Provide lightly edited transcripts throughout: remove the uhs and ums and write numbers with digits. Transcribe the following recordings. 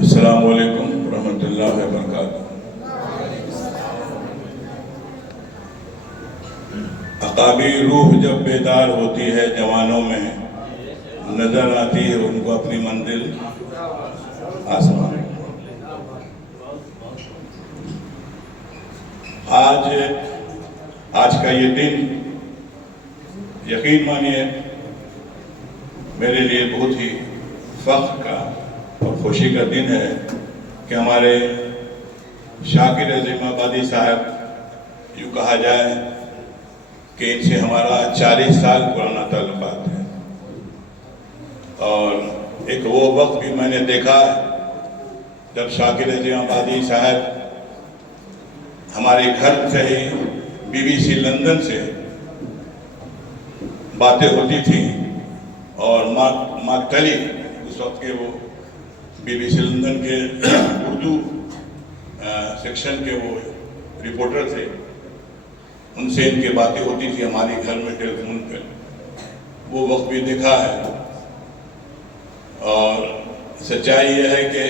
السلام علیکم ورحمۃ اللہ وبرکاتہ۔ عقابی روح جب بیدار ہوتی ہے جوانوں میں، نظر آتی ہے ان کو اپنی منزل آسمان۔ آج کا یہ دن یقین مانیے میرے لیے بہت ہی فخر کا اور خوشی کا دن ہے کہ ہمارے شاکر عظیم آبادی صاحب، یوں کہا جائے کہ ان سے ہمارا 40 سال پرانا تعلقات ہے، اور ایک وہ وقت بھی میں نے دیکھا جب شاکر عظیم آبادی صاحب ہمارے گھر سے ہی BBC لندن سے باتیں ہوتی تھیں، اور مارک ٹلی اس وقت کے وہ BBC لندن کے اردو سیکشن کے وہ رپورٹر تھے، ان سے ان کی باتیں ہوتی تھی ہمارے گھر میں ٹیلی فون پہ۔ وہ وقت بھی دیکھا ہے، اور سچائی یہ ہے کہ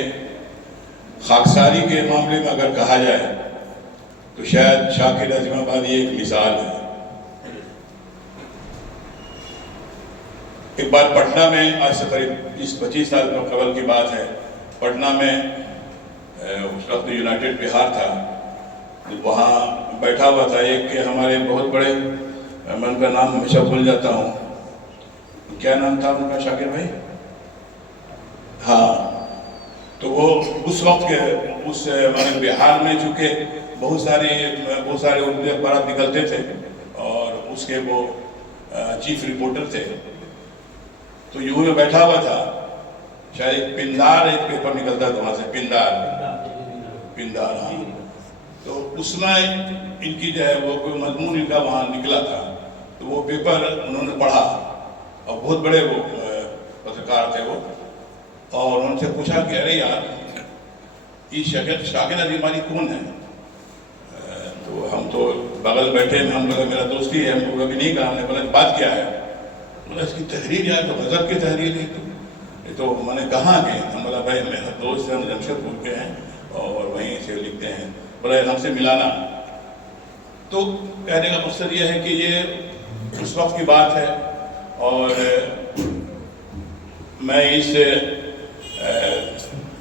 خاکساری کے معاملے میں اگر کہا جائے تو شاید شاکر عظیم آبادی ایک مثال ہے۔ ایک بار پٹنہ میں، آج سے قریب 20-25 سال قبل کی بات ہے، پٹنہ میں اس وقت یونائٹڈ بہار تھا، وہاں بیٹھا ہوا تھا ایک کہ ہمارے بہت بڑے، میں ان کا نام ہمیشہ بھول جاتا ہوں، کیا نام تھا ان کا شاکر بھائی؟ ہاں، تو وہ اس وقت کے اس بہار میں چونکہ بہت سارے اردو اخبارات نکلتے تھے، اور اس کے وہ چیف رپورٹر تھے، تو یوں میں بیٹھا ہوا تھا، شاید ایک پندار ایک پیپر نکلتا تھا وہاں سے، پندار ہاں، تو اس میں ان کی جو ہے وہ کوئی مضمون ان کا وہاں نکلا تھا، تو وہ پیپر انہوں نے پڑھا، اور بہت بڑے وہ پترکار تھے وہ، اور ان سے پوچھا کہ ارے یار یہ شاکر عظیم آبادی کون ہے؟ تو ہم تو بغل بیٹھے ہیں، ہم لوگ میرا دوستی ہے، ہم کو کبھی نہیں کہا، ہم نے بولا بات کیا ہے؟ بولا اس کی تحریر یار تو غضب کی تحریر ہے، تو میں نے کہاں کہ ہم بولا بھائی میرا دوست ہے، ہم جمشید پور کے ہیں اور وہیں سے لکھتے ہیں، بولا ہم سے ملانا۔ تو کہنے کا مقصد یہ ہے کہ یہ اس وقت کی بات ہے، اور میں اس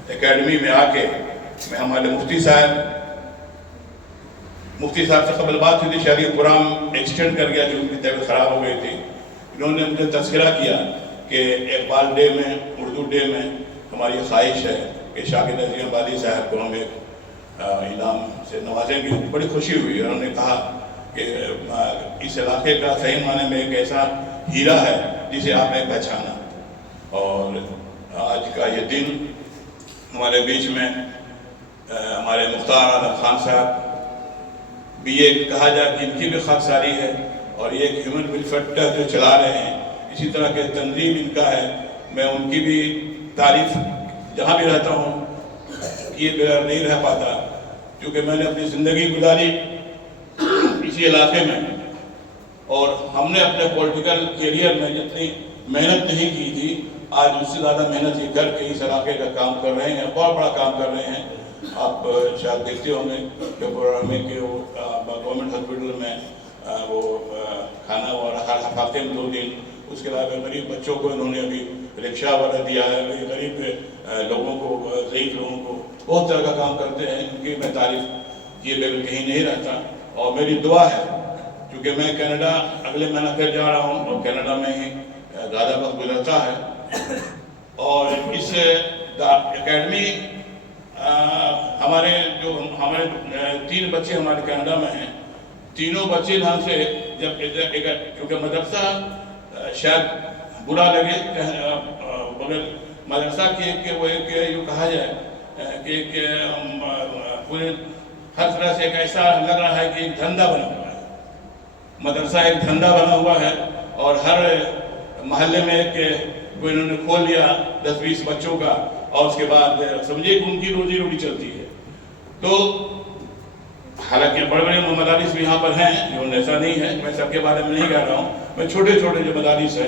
اکیڈمی میں آ کے میں ہمارے مفتی صاحب سے قبل بات ہوئی تھی، شاید یہ پروگرام ایکسٹینڈ کر گیا جو ان کی طبیعت خراب ہو گئی تھی، انہوں نے مجھے تذکرہ کیا کہ اقبال ڈے میں، اردو ڈے میں ہماری خواہش ہے کہ شاکر عظیم آبادی صاحب کو ہم ایک انعام سے نوازیں گے۔ بڑی خوشی ہوئی، انہوں نے کہا کہ اس علاقے کا صحیح معنی میں ایک ایسا ہیرا ہے جسے آپ نے پہچانا، اور آج کا یہ دن ہمارے بیچ میں ہمارے مختار عالم خان صاحب بھی یہ کہا جائے کہ ان کی بھی خاکساری ہے، اور یہ ایک ہیومن ویلفیئر ٹرسٹ جو چلا رہے ہیں، اسی طرح کے تنظیم ان کا ہے، میں ان کی بھی تعریف جہاں بھی رہتا ہوں کیے بغیر نہیں رہ پاتا، کیونکہ میں نے اپنی زندگی گزاری اسی علاقے میں، اور ہم نے اپنے پولیٹیکل کیریئر میں جتنی محنت نہیں کی تھی، آج اس سے زیادہ محنت یہ کر کے اس علاقے کا کام کر رہے ہیں، بہت بڑا کام کر رہے ہیں۔ آپ شاید دیکھتے ہوں گے کہ پروگرام میں کہ وہ گورنمنٹ ہاسپٹل میں وہ کھانا اور ہر ہفتے میں 2 دن، اس کے علاوہ غریب بچوں کو انہوں نے ابھی رکشہ وغیرہ دیا ہے، غریب لوگوں کو، ضعیف لوگوں کو، بہت طرح کا کام کرتے ہیں، ان کی میں تعریف کیے بغیر کہیں نہیں رہتا، اور میری دعا ہے کیونکہ میں کینیڈا اگلے مہینہ پھر جا رہا ہوں، اور کینیڈا میں ہی زیادہ وقت گزرتا ہے، اور اس اکیڈمی ہمارے 3 بچے ہمارے کینیڈا میں ہیں، تینوں بچے ہم سے جب کیونکہ مدرسہ شاید برا لگے مگر مدرسہ کہ وہ ایک یوں کہا جائے کہ پورے ہر طرح سے ایک ایسا لگ رہا ہے کہ ایک دھندا بنا ہوا ہے، مدرسہ ایک دھندا بنا ہوا ہے، اور ہر محلے میں کوئی انہوں نے کھول لیا 10-20 بچوں کا، اور اس کے بعد سمجھے کہ ان کی روزی روٹی چلتی ہے۔ تو حالانکہ بڑے بڑے مدارس بھی یہاں پر ہیں، جو ایسا نہیں ہے، میں سب کے بارے میں نہیں کہہ رہا ہوں، میں چھوٹے چھوٹے جو مدارس ہیں